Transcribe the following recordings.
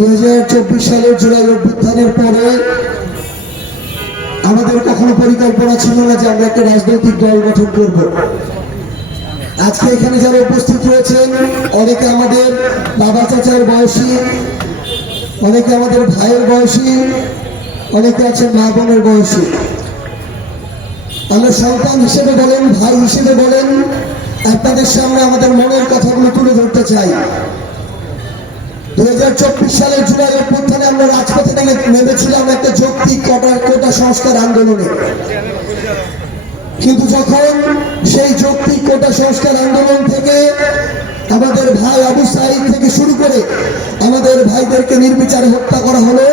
2024 সালের জুলাই অভ্যুত্থানের পরে আমাদের কখনো পরিকল্পনা ছিল না যে আমরা একটা রাজনৈতিক দল গঠন করব। আজকে এখানে যারা উপস্থিত হয়েছেন অনেকে আমাদের বাবা চাচার বয়সী, অনেকে আমাদের ভাইয়ের বয়সী, অনেকে আছেন মা বোনের বয়সী। আমরা সন্তান হিসেবে বলেন, ভাই হিসেবে বলেন, আপনাদের সামনে আমাদের মনের কথাগুলো তুলে ধরতে চাই। 2024 সালের জুলাই অভ্যুত্থানে আমরা রাজপথে নেমেছিলাম একটা যৌক্তিক কোটা সংস্কার আন্দোলনে। কিন্তু যখন সেই যৌক্তিক কোটা সংস্কার আন্দোলন থেকে আমাদের ভাই আবু সাঈদ থেকে শুরু করে আমাদের ভাইদেরকে নির্বিচারে হত্যা করা হলো,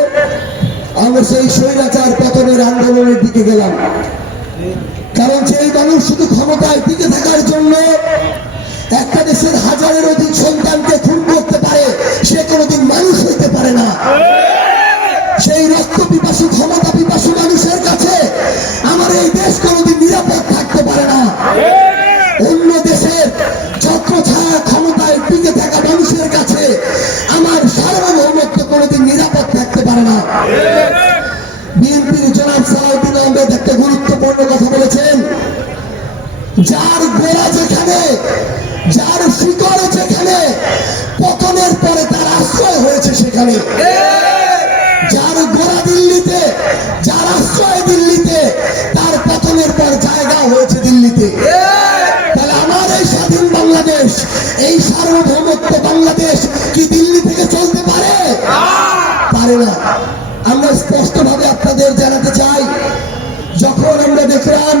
আমরা সেই স্বৈরাচার পতনের আন্দোলনের দিকে গেলাম। কারণ সেই মানুষ শুধু ক্ষমতায় টিকে থাকার জন্য একটা দেশের হাজারের অধিক সন্তানকে খুন করতে পারে, সে কোনোদিন মানুষ হইতে পারে না। সেই রক্ত পিপাসু, ক্ষমতা পিপাসু মানুষের কাছে আমার এই দেশ কোনোদিন নিরাপদ থাকতে পারে না। অন্য দেশের ছত্রছায়া ক্ষমতায় টিকে থাকা মানুষের কাছে আমার সার্বভৌমত্ব কোনোদিন নিরাপদ থাকতে পারে না। বিএনপির জনাব সালাউদ্দিন আহমেদ একটা গুরুত্বপূর্ণ কথা বলেছেন, যার গোড়া যেখানে, যার শিকড় যেখানে, পতনের পরে তার আশ্রয় হয়েছে সেখানে। যার গোড়া দিল্লিতে, যার আশ্রয় দিল্লিতে, তার পতনের পর জায়গা হয়েছে দিল্লিতে। তাহলে আমার এই স্বাধীন বাংলাদেশ, এই সার্বভৌমত্ব বাংলাদেশ কি দিল্লি থেকে চলতে পারে? পারে না। আমরা স্পষ্টভাবে আপনাদের জানাতে চাই, যখন আমরা দেখলাম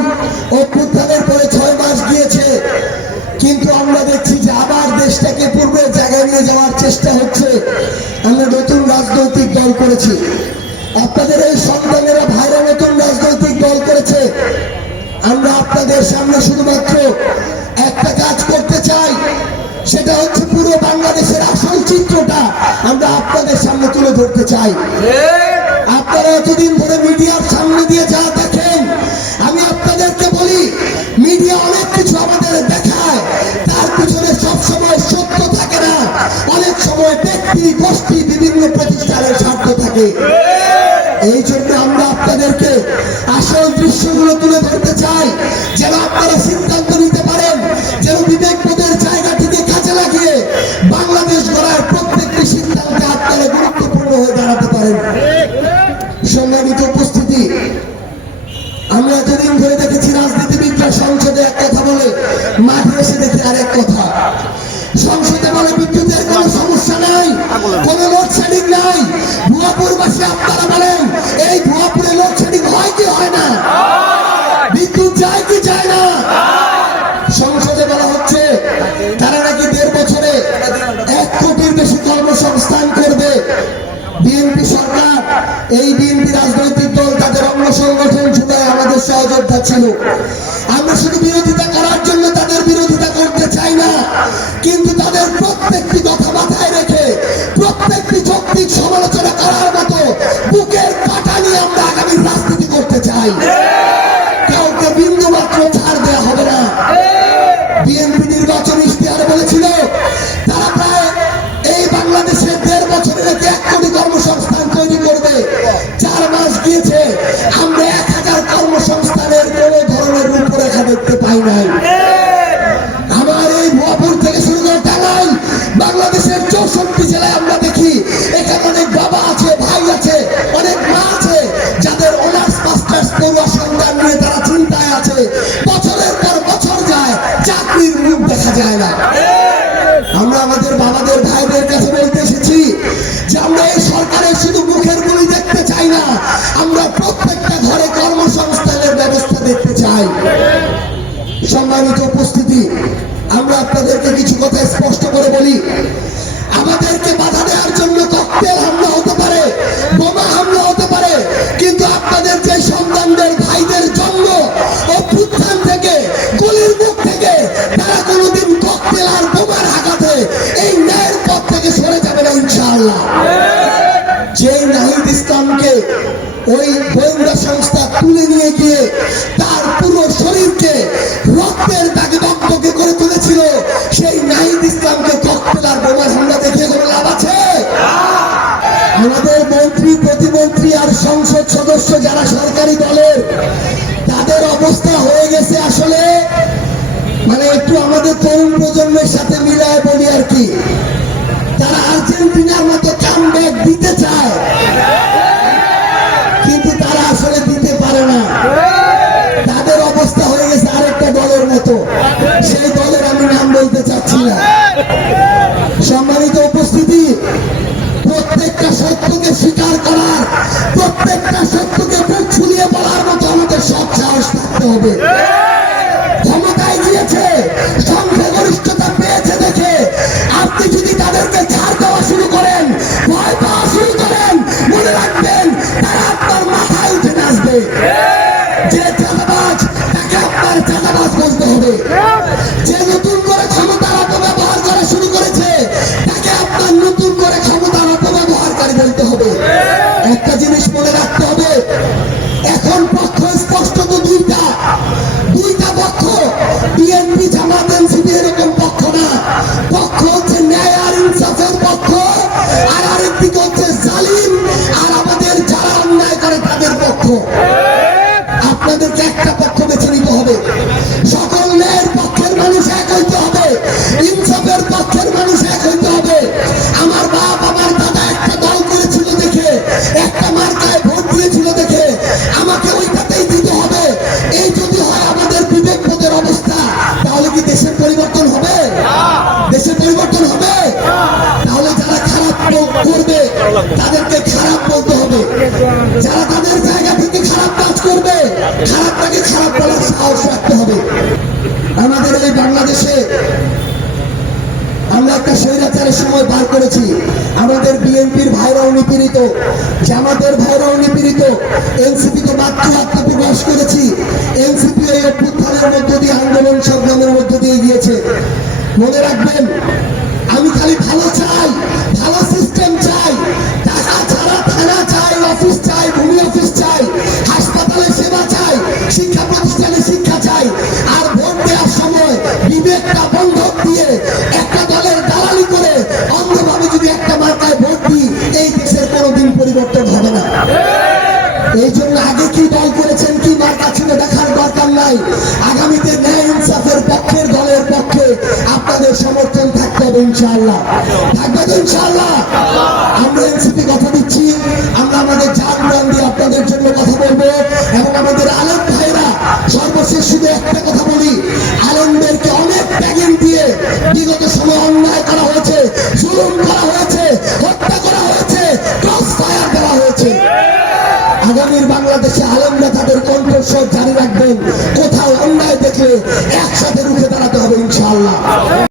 অভ্যুত্থানের পরে 6 মাস গিয়েছে, কিন্তু আমরা দেখছি যে আবার দেশটাকে পূর্বের জায়গায় নিয়ে যাওয়ার চেষ্টা হচ্ছে। আমরা নতুন রাজনৈতিক দল করেছি, আপনাদের এই সন্তানেরা ভাইরা নতুন রাজনৈতিক দল করেছে। আমরা আপনাদের সামনে শুধুমাত্র একটা কাজ করতে চাই, সেটা হচ্ছে পুরো বাংলাদেশের আসল চিত্রটা আমরা আপনাদের সামনে তুলে ধরতে চাই। আপনারা এতদিন ধরে মিডিয়ার সামনে দিয়ে যা দেখেন, আমি আপনাদেরকে বলি, মিডিয়া অনেক কিছু আমাদের দেখায়, তার পিছনে সবসময় সত্য থাকে না। অনেক সময় ব্যক্তি, গোষ্ঠী, বিভিন্ন প্রতিষ্ঠানের স্বার্থ থাকে। এই জন্য আমরা আপনাদেরকে আসল দৃশ্যগুলো তুলে ধরতে চাই, যেন আপনারা সিদ্ধান্ত নিতে পারেন, যেন বিবেকবোধের জায়গা থেকে কাজে লাগিয়ে বাংলাদেশ গড়ার প্রত্যেকটি সিদ্ধান্তে আপনারা গুরুত্বপূর্ণ হয়ে দাঁড়াতে পারেন। সম্মানিত উপস্থিতি, আমরা এতদিন ধরে দেখেছি রাজনীতিবিদরা সংসদে এক কথা বলে, মাঠে এসে দেখে আরেক কথা। সংসদে বলে বিদ্যুতের কোন সমস্যা নাই, কোন লোডশেডিং নাই। ভুয়াপুরবাসী আপনারা বলেন, এই ভুয়াপুরে লোডশেডিং হয় কি হয় না? বিদ্যুৎ যায় কি যায় না? সংসদে বলা হচ্ছে তারা নাকি 1.5 বছরে 1 কোটির বেশি কর্মসংস্থান করবে। বিএনপি সরকার, এই বিএনপি রাজনৈতিক দল, তাদের অঙ্গ সংগঠন জুড়ে আমাদের সহযোদ্ধা ছিল। আমরা শুধু বিরোধিতা করার জন্য তাদের বিরোধিতা করতে চাই না, কিন্তু তাদের প্রত্যেকটি কথা মাথায় রেখে প্রত্যেকটি যৌক্তিক সমালোচনা করার মতো বুকের কাঁটা নিয়ে আমরা আগামী রাজনীতি করতে চাই। কাউকে বিন্দু মাত্র ছাড় দেওয়া হবে না। বিএনপি নির্বাচন ইশতেহারে বলেছিল তারা প্রায় এই বাংলাদেশের 1.5 বছরে 1 কোটি কর্মসংস্থান তৈরি করবে। 4 মাস গিয়েছে, আমরা 1000 কর্মসংস্থানের কোন ধরনের রূপরেখা দেখতে পাই নাই। আমার এই ভুয়াপুর থেকে শুরু করে টাঙ্গাইল, বাংলাদেশের 64 জেলায় আমরা দেখি এখানে অনেক বাবা আছে, ভাই আছে, অনেক মা আছে, যাদের অনার্স মাস্টার্স পড়ুয়া সন্তান নিয়ে তারা চিন্তায় আছে। বছরের পর বছর যায়, চাকরির মুখ দেখা যায় না। আমরা আমাদের বাবাদের, ভাইদের কাছে বলতে এসেছি যে আমরা এই সরকারের শুধু মুখের বলি দেখতে চাই না, আমরা প্রত্যেকটা ঘরে কর্মসংস্থানের ব্যবস্থা দেখতে চাই। সম্মানিত উপস্থিতি, আমরা আপনাদেরকে কিছু কথা স্পষ্ট করে বলি, আমাদেরকে বাধা দেওয়ার জন্য ককটেল হামলা হতে পারে, বোমা হামলা হতে পারে, কিন্তু আপনাদের যে সন্তানদের, ভাইদের জন্ম অভ্যুত্থান থেকে, গুলির মুখ থেকে, তারা কোনোদিন ককটেল আর বোমার আঘাতে এই ন্যায়ের পথ থেকে সরে যাবে না ইনশাআল্লাহ। যে নাহিদ ইসলামকে ওই গোয়েন্দা সংস্থা তুলে নিয়ে গিয়ে তার পুরো শরীরকে রক্তের দাগে দগ্ধকে করে তুলেছিল, সেই নাহিদ ইসলামকে ককটেল আর বোমার হামলা দেখিয়ে কোনো লাভ আছে? আমাদের মন্ত্রী প্রতিমন্ত্রী আর সংসদ সদস্য যারা সরকারি দলের, তাদের অবস্থা হয়ে গেছে আসলে মানে একটু আমাদের তরুণ প্রজন্মের সাথে মিলায় বলি আর কি, তারা আর্জেন্টিনার মতো কামব্যাক দিতে চায় কিন্তু তারা আসলে দিতে পারে না। তাদের অবস্থা হয়ে গেছে আরেকটা দলের মতো, সেই দলের আমি নাম বলতে চাচ্ছি না। সম্মানিত উপস্থিতি, প্রত্যেকটা সত্যকে স্বীকার করার, প্রত্যেকটা সত্যকে বুক ফুলিয়ে বলার মতো আমাদের সব সাহস থাকতে হবে। ক্ষমতায় গিয়েছে, সংখ্যাগরিষ্ঠতা পেয়েছে দেখে আপনি যদি তাদেরকে ছাড় দেওয়া শুরু করেন, ভয় পাওয়া শুরু করেন, মনে রাখবেন তারা আপনার মাথায় উঠে নাচবে। যে চাঁদাবাজ, তাকে আপনার চাঁদাবাজ বলতে হবে। যে নতুন করে ক্ষমতার অপব্যবহার করা শুরু করেছে, তাকে আপনার নতুন করে ক্ষমতার অপব্যবহারকারী বলতে হবে। একটা জিনিস মনে রাখতে হবে, এখন পক্ষ স্পষ্ট তো দুইটা পক্ষ, বিএনপি জামাত এনসিপি এরকম পক্ষ না। পক্ষ হচ্ছে ন্যায় আর ইনসাফের পক্ষ, আর আরেকদিকে হচ্ছে জালিম আর আমাদের যারা অন্যায় করে তাদের পক্ষ। আপনাদেরকে একটা পক্ষ বেছে নিতে হবে। সকল ন্যায়ের পক্ষের মানুষ এক হইতে হবে, ইনসাফের পক্ষের মানুষ এক হইতে হবে। আমার বাপ আমার দাদা একটা দল করেছিল দেখে, একটা মার্কায় ভোট দিয়েছিল দেখে আমাকে ওইটাতেই দিতে হবে, এই যদি হয় আমাদের বিবেকবোধের অবস্থা, তাহলে কি দেশের পরিবর্তন হবে? দেশের পরিবর্তন হবে? তাহলে যারা খারাপ করবে তাদেরকে খারাপ বলতে হবে, যারা তাদের জায়গা থেকে খারাপ কাজ করবে খারাপটাকে খারাপ বলার সাহস রাখতে হবে। আমাদের এই বাংলাদেশে আমরা একটা স্বৈরাচারের সময় পার করেছি। আমাদের বিএনপির ভাইরাও নিপীড়িত, জামাতের ভাইরাও নিপীড়িত, এনসিপি তো মাত্র আত্মপ্রকাশ করেছি। এনসিপি এই অভ্যুত্থানের মধ্য দিয়ে, আন্দোলন সংগ্রামের মধ্য দিয়ে গিয়েছে। মনে রাখবেন, আমি খালি ভালো চাই, ভালো সিস্টেম চাই, টাকা ছাড়া থানা চাই, অফিস চাই, ভূমি অফিস চাই, হাসপাতালে সেবা চাই, শিক্ষা প্রতিষ্ঠানে শিক্ষা চাই। আর ভোট দেওয়ার সময় বিবেকটা বন্ধক দিয়ে একটা দলের দালালি করে অন্ধভাবে যদি একটা মার্কায় ভোট দিই, এই দেশের কোনোদিন পরিবর্তন হবে না। এই জন্য আগে কি দল করেছেন, কি মার্কা ছিল দেখার দরকার নাই। আগামীতে ন্যায় ইনসাফের পক্ষের দলের পক্ষে আপনাদের সমর্থন থাকতে হবে ইনশাআল্লাহ। থাকবে তো ইনশাআল্লাহ? আমরা এনসিপি কথা দিচ্ছি, আমরা আমাদের জান প্রাণ দিয়ে আপনাদের জন্য কথা বলবো। এবং আমাদের আলেম ভাইরা, সর্বশেষ শুধু একটা কথা বলি, আলেমদেরকে অনেক ট্যাগিং দিয়ে বিগত সময় অন্যায় করা হয়েছে, জুলুম করা হয়েছে, হত্যা করা হয়েছে, ক্রস ফায়ার দেওয়া হয়েছে। আগামীর বাংলাদেশে আলেমরা তাদের কণ্ঠস্বর জারি রাখবেন। কোথাও অন্যায় দেখলে একসাথে রুখে দাঁড়াতে হবে ইনশাআল্লাহ।